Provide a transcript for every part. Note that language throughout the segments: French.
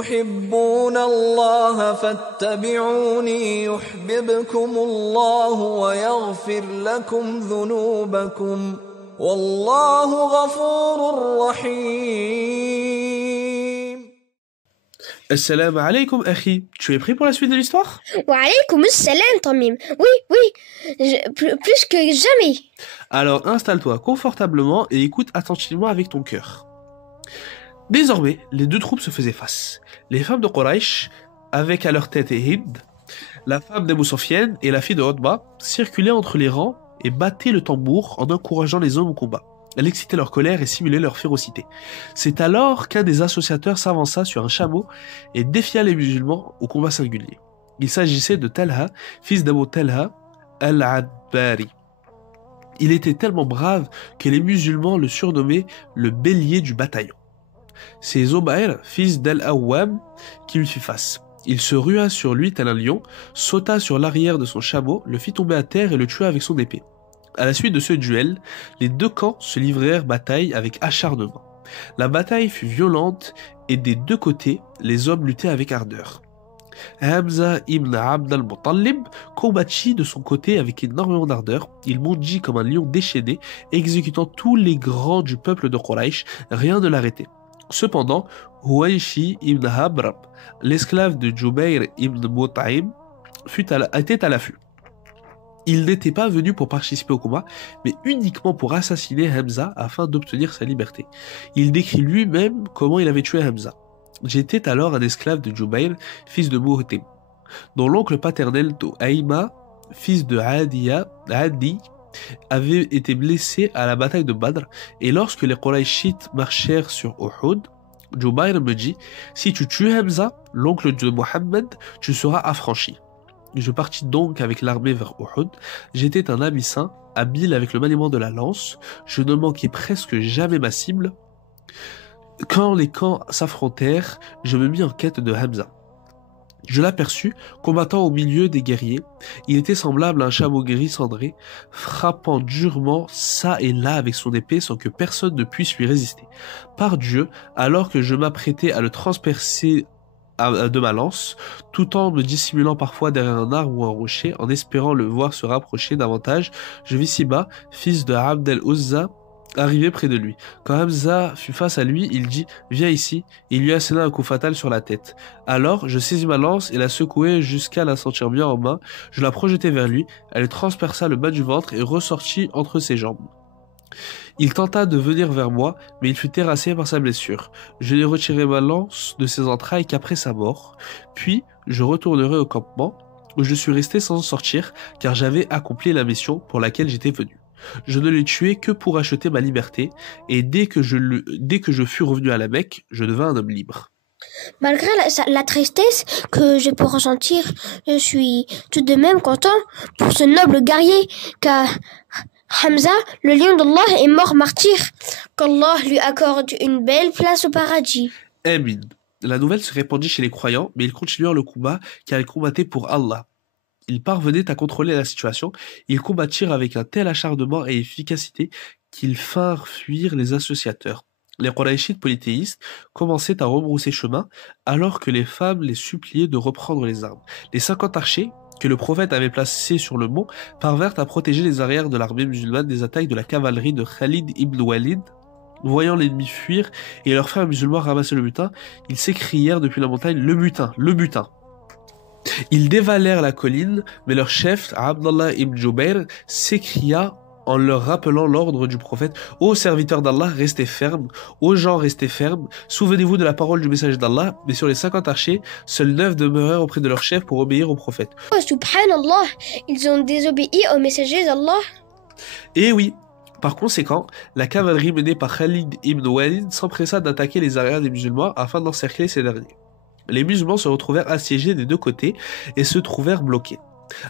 تحبون الله فاتبعوني يحببكم الله ويغفر لكم ذنوبكم والله غفور رحيم. Assalamu alaikum, akhi. Tu es prêt pour la suite de l'histoire? Wa alaykoum assalam, Tamim. Oui, plus que jamais. Alors installe-toi confortablement et écoute attentivement avec ton cœur. Désormais, les deux troupes se faisaient face. Les femmes de Quraysh, avec à leur tête Hind, la femme d'Abu Sufyan et la fille de Utba, circulaient entre les rangs et battaient le tambour en encourageant les hommes au combat. Elle excitait leur colère et simulait leur férocité. C'est alors qu'un des associateurs s'avança sur un chameau et défia les musulmans au combat singulier. Il s'agissait de Talha, fils d'Abu Talha al-Adbari. Il était tellement brave que les musulmans le surnommaient le bélier du bataillon. C'est Zobair, fils d'Al-Awwam, qui lui fit face. Il se rua sur lui tel un lion, sauta sur l'arrière de son chameau, le fit tomber à terre et le tua avec son épée. À la suite de ce duel, les deux camps se livrèrent bataille avec acharnement. La bataille fut violente et des deux côtés, les hommes luttaient avec ardeur. Hamza ibn Abd al-Muttalib combattit de son côté avec énormément d'ardeur. Il bondit comme un lion déchaîné, exécutant tous les grands du peuple de Quraysh, rien ne l'arrêtait. Cependant, Huwayshi ibn Habrab, l'esclave de Jubayr ibn Mut'im, était à l'affût. Il n'était pas venu pour participer au combat, mais uniquement pour assassiner Hamza afin d'obtenir sa liberté. Il décrit lui-même comment il avait tué Hamza. J'étais alors un esclave de Jubayr, fils de Mu'tim, dont l'oncle paternel Tu'ayma, fils de Adi, avait été blessé à la bataille de Badr, et lorsque les Qurayshites marchèrent sur Uhud, Jubayr me dit « Si tu tues Hamza, l'oncle de Mohammed, tu seras affranchi. » Je partis donc avec l'armée vers Uhud. J'étais un ami saint, habile avec le maniement de la lance. Je ne manquais presque jamais ma cible. Quand les camps s'affrontèrent, je me mis en quête de Hamza. Je l'aperçus, combattant au milieu des guerriers. Il était semblable à un chameau gris cendré, frappant durement çà et là avec son épée sans que personne ne puisse lui résister. Par Dieu, alors que je m'apprêtais à le transpercer de ma lance, tout en me dissimulant parfois derrière un arbre ou un rocher, en espérant le voir se rapprocher davantage, je vis Siba, fils de Abd al-Uzza, arriver près de lui. Quand Hamza fut face à lui, il dit « Viens ici », et il lui asséna un coup fatal sur la tête. Alors, je saisis ma lance et la secouai jusqu'à la sentir bien en main, je la projetai vers lui, elle transperça le bas du ventre et ressortit entre ses jambes. Il tenta de venir vers moi, mais il fut terrassé par sa blessure. Je n'ai retiré ma lance de ses entrailles qu'après sa mort. Puis, je retournerai au campement, où je suis resté sans en sortir, car j'avais accompli la mission pour laquelle j'étais venu. Je ne l'ai tué que pour acheter ma liberté, et dès que je fus revenu à la Mecque, je devins un homme libre. Malgré la tristesse que je peux ressentir, je suis tout de même content pour ce noble guerrier, car Hamza, le lion d'Allah, est mort martyr. Qu'Allah lui accorde une belle place au paradis. Amin. La nouvelle se répandit chez les croyants, mais ils continuèrent le combat car ils combattaient pour Allah. Ils parvenaient à contrôler la situation, ils combattirent avec un tel acharnement et efficacité qu'ils firent fuir les associateurs. Les Qurayshites polythéistes commençaient à rebrousser chemin alors que les femmes les suppliaient de reprendre les armes. Les 50 archers que le prophète avait placés sur le mont parvinrent à protéger les arrières de l'armée musulmane des attaques de la cavalerie de Khalid ibn Walid. Voyant l'ennemi fuir et leurs frères musulmans ramasser le butin, ils s'écrièrent depuis la montagne « Le butin, le butin !» Ils dévalèrent la colline, mais leur chef, Abdallah ibn Jubayr, s'écria en leur rappelant l'ordre du prophète « Ô serviteurs d'Allah, restez fermes, ô gens, restez fermes, souvenez-vous de la parole du messager d'Allah, mais sur les 50 archers, seuls 9 demeurèrent auprès de leur chef pour obéir au prophète. » Oh, subhanallah, ils ont désobéi au messager d'Allah. Et oui, par conséquent, la cavalerie menée par Khalid ibn Walid s'empressa d'attaquer les arrières des musulmans afin d'encercler ces derniers. Les musulmans se retrouvèrent assiégés des deux côtés et se trouvèrent bloqués.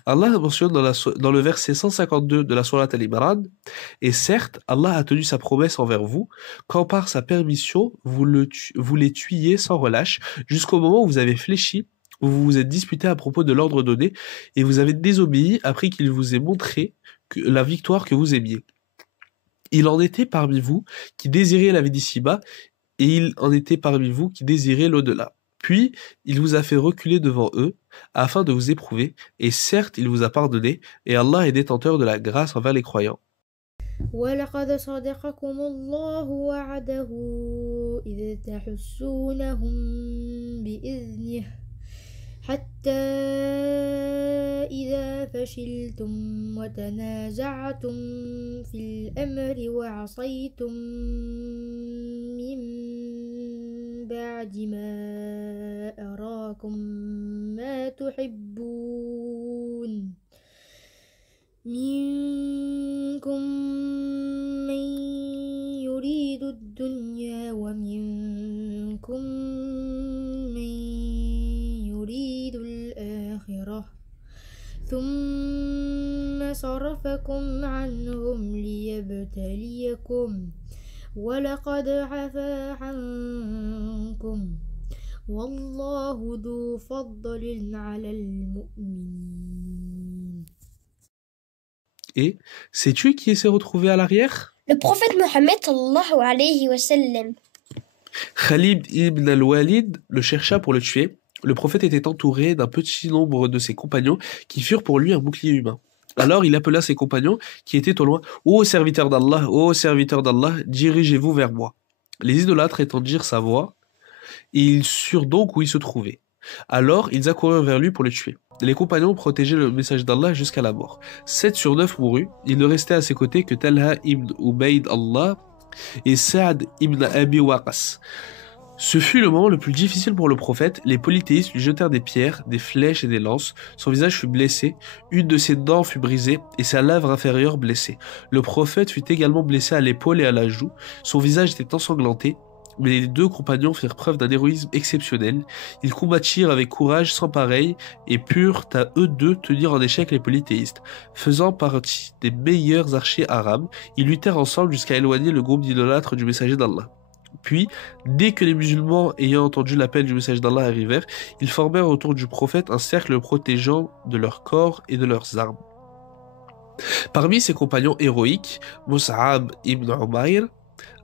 Allah mentionne dans le verset 152 de la sourate Al-Imran « Et certes, Allah a tenu sa promesse envers vous, quand par sa permission vous les tuiez sans relâche, jusqu'au moment où vous avez fléchi, où vous vous êtes disputé à propos de l'ordre donné, et vous avez désobéi après qu'il vous ait montré la victoire que vous aimiez. Il en était parmi vous qui désiraient la vie d'ici-bas, et il en était parmi vous qui désiraient l'au-delà. Puis, il vous a fait reculer devant eux, afin de vous éprouver, et certes, il vous a pardonné, et Allah est détenteur de la grâce envers les croyants. ولقد صدقكم الله وعده إذ تحسونهم بإذنه حتى إذا فشلتم وتنازعتم في الأمر وعصيتم من بعد ما أراكم ما تحبون منكم من يريد الدنيا ومنكم من يريد الآخرة ثم صرفكم عنهم ليبتليكم ولقد عفا عنكم والله ذو فضل على المؤمنين. Et, sais-tu qui s'est retrouvé à l'arrière? Le prophète Mohammed sallallahu alayhi wa sallam. Khalid ibn al-Walid le chercha pour le tuer. Le prophète était entouré d'un petit nombre de ses compagnons qui furent pour lui un bouclier humain. Alors il appela ses compagnons qui étaient au loin. Ô serviteur d'Allah, dirigez-vous vers moi. Les idolâtres étendirent sa voix, et ils surent donc où il se trouvait. Alors ils accoururent vers lui pour le tuer. Les compagnons protégeaient le message d'Allah jusqu'à la mort. 7 sur 9 mourut. Il ne restait à ses côtés que Talha ibn Ubayd Allah et Sa'd ibn Abi Waqas. Ce fut le moment le plus difficile pour le prophète. Les polythéistes lui jetèrent des pierres, des flèches et des lances. Son visage fut blessé, une de ses dents fut brisée et sa lèvre inférieure blessée. Le prophète fut également blessé à l'épaule et à la joue. Son visage était ensanglanté. Mais les deux compagnons firent preuve d'un héroïsme exceptionnel. Ils combattirent avec courage sans pareil et purent à eux deux tenir en échec les polythéistes. Faisant partie des meilleurs archers arabes, ils luttèrent ensemble jusqu'à éloigner le groupe d'idolâtres du messager d'Allah. Puis, dès que les musulmans ayant entendu l'appel du message d'Allah arrivèrent, ils formèrent autour du prophète un cercle le protégeant de leur corps et de leurs armes. Parmi ses compagnons héroïques, Mus'ab ibn Umayr,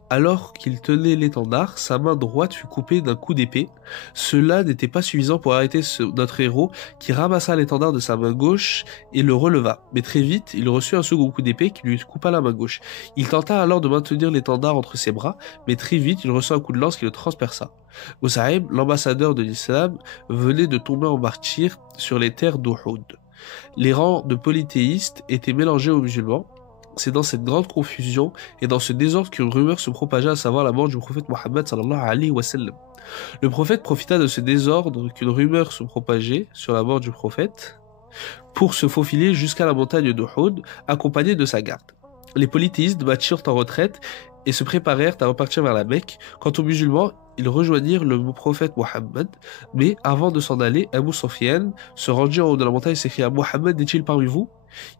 alors qu'il tenait l'étendard, sa main droite fut coupée d'un coup d'épée. Cela n'était pas suffisant pour arrêter notre héros, qui ramassa l'étendard de sa main gauche et le releva. Mais très vite, il reçut un second coup d'épée qui lui coupa la main gauche. Il tenta alors de maintenir l'étendard entre ses bras, mais très vite, il reçut un coup de lance qui le transperça. Mus'ab, l'ambassadeur de l'islam, venait de tomber en martyr sur les terres d'Uhud. Les rangs de polythéistes étaient mélangés aux musulmans. C'est dans cette grande confusion et dans ce désordre qu'une rumeur se propagea, à savoir la mort du prophète Mohammed sallallahu alayhi wa sallam. Le prophète profita de ce désordre qu'une rumeur se propageait sur la mort du prophète pour se faufiler jusqu'à la montagne d'Uhud, accompagné de sa garde. Les polythéistes battirent en retraite et se préparèrent à repartir vers la Mecque. Quant aux musulmans, ils rejoignirent le prophète Mohammed, mais avant de s'en aller, Abu Sufyan se rendit en haut de la montagne et s'écria « Mohammed est-il parmi vous ?»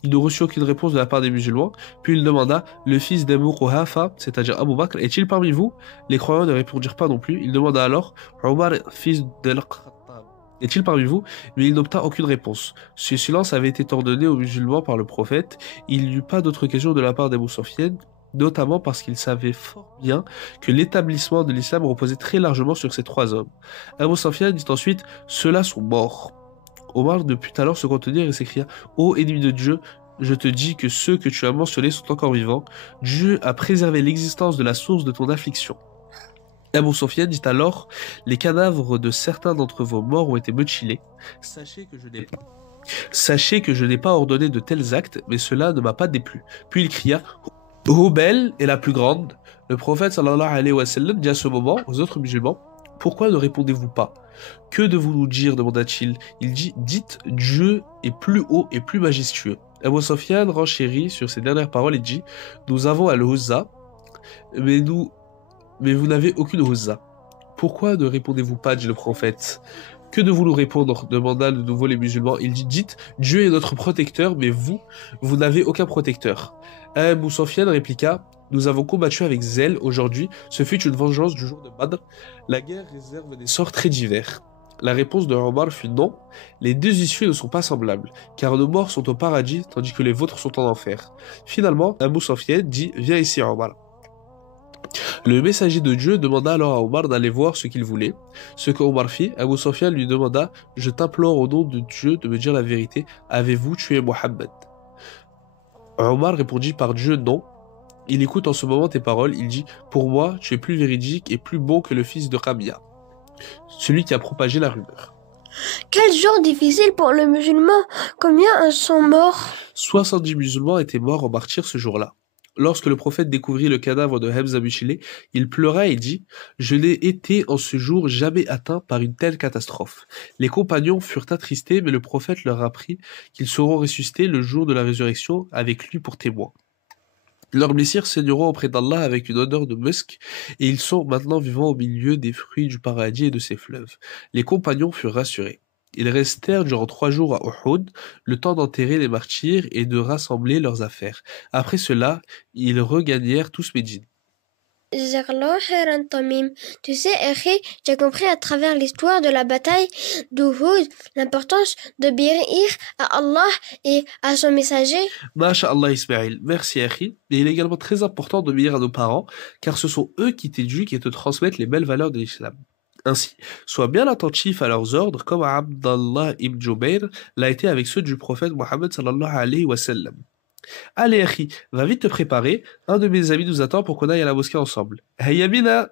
Il ne reçut aucune réponse de la part des musulmans, puis il demanda « Le fils d'Abu Quhafa, c'est-à-dire Abu Bakr, est-il parmi vous ?» Les croyants ne répondirent pas non plus. Il demanda alors « Omar, fils d'Al-Khattab, est-il parmi vous ?» Mais il n'obtint aucune réponse. Ce silence avait été ordonné aux musulmans par le prophète. Il n'y eut pas d'autre question de la part d'Abu Sufyan, notamment parce qu'il savait fort bien que l'établissement de l'islam reposait très largement sur ces trois hommes. Abu Sufyan dit ensuite « Ceux-là sont morts ». Omar ne put alors se contenir et s'écria « Ô ennemi de Dieu, je te dis que ceux que tu as mentionnés sont encore vivants. Dieu a préservé l'existence de la source de ton affliction. » Abu Sufyan dit alors « Les cadavres de certains d'entre vos morts ont été mutilés. Sachez que je n'ai pas ordonné de tels actes, mais cela ne m'a pas déplu. » Puis il cria « Hubal est la plus grande. » Le prophète sallallahu alayhi wa sallam dit à ce moment aux autres musulmans « Pourquoi ne répondez-vous pas ? Que devons-nous dire ?» demanda-t-il. Il dit « Dites, Dieu est plus haut et plus majestueux. » Abu Sufyan renchérit sur ces dernières paroles et dit « Nous avons Al-Uzza, mais vous n'avez aucune Uzza. » « Pourquoi ne répondez-vous pas ?» dit le prophète. « Que devons-nous répondre ?» demanda de nouveau les musulmans. Il dit « Dites, Dieu est notre protecteur, mais vous n'avez aucun protecteur. » Abu Sufyan répliqua « Nous avons combattu avec zèle aujourd'hui, ce fut une vengeance du jour de Badr. La guerre réserve des sorts très divers. » La réponse de Omar fut non, les deux issues ne sont pas semblables, car nos morts sont au paradis tandis que les vôtres sont en enfer. Finalement, Abu Sufyan dit « Viens ici, Omar. » Le messager de Dieu demanda alors à Omar d'aller voir ce qu'il voulait. Ce que Omar fit, Abu Sufyan lui demanda « Je t'implore au nom de Dieu de me dire la vérité, avez-vous tué Mohammed ?» Omar répondit par Dieu « Non ». Il écoute en ce moment tes paroles, il dit « Pour moi, tu es plus véridique et plus bon que le fils de Rabia, celui qui a propagé la rumeur. » Quel jour difficile pour le musulman. Combien sont morts? 70 musulmans étaient morts en martyr ce jour-là. Lorsque le prophète découvrit le cadavre de Hamza mutilé, il pleura et dit « Je n'ai été en ce jour jamais atteint par une telle catastrophe. » Les compagnons furent attristés, mais le prophète leur apprit qu'ils seront ressuscités le jour de la résurrection avec lui pour témoin. Leurs blessures saigneront auprès d'Allah avec une odeur de musc, et ils sont maintenant vivants au milieu des fruits du paradis et de ses fleuves. Les compagnons furent rassurés. Ils restèrent durant 3 jours à Uhud, le temps d'enterrer les martyrs et de rassembler leurs affaires. Après cela, ils regagnèrent tous Médine. Jazakallah khairan, Tamim. Tu sais, Akhi, j'ai compris à travers l'histoire de la bataille d'Uhud l'importance d'obéir à Allah et à son messager. Masha'Allah Ismaël, merci Akhi. Mais il est également très important d'obéir à nos parents, car ce sont eux qui t'éduquent et te transmettent les belles valeurs de l'islam. Ainsi, sois bien attentif à leurs ordres, comme Abdallah ibn Jubayr l'a été avec ceux du prophète Mohammed sallallahu alayhi wa sallam. Allez, Akhi, va vite te préparer. Un de mes amis nous attend pour qu'on aille à la mosquée ensemble. Hayya bina!